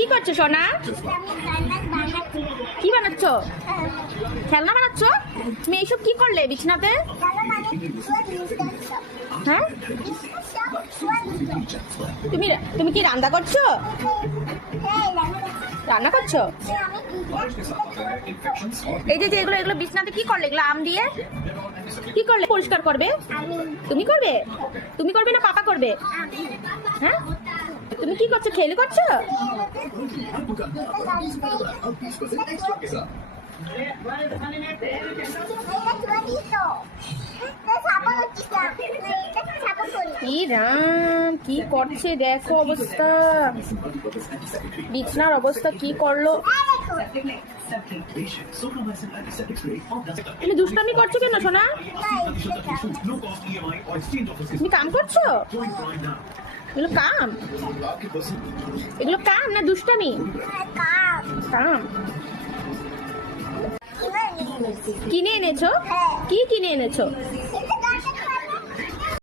কি করছো সোনা? কি বানাচ্ছ? খেলনা বানাচ্ছ? তুমি এইসব কি করলে বিছনাতে? হ্যাঁ, তুমি তুমি কি রান্না করছো? রান্না করছো? এই যে এগুলো এগুলো বিছনাতে কি করলে? এগুলো আম দিয়ে কি করলে? পরিষ্কার করবে? তুমি করবে? তুমি করবে না পাপা করবে? হ্যাঁ, তুমি কি করছো? খেলে করছো? কি রাম, কি করছে দেখো অবস্থা, বিছনার অবস্থা কি করলো। তুমি দুষ্টামি করছো কেন সোনা? তুমি কাম করছো? এগুলো কাম? এগুলো কাম না দুষ্টামি? কাম। কিনে এনেছো? কি কিনে এনেছো?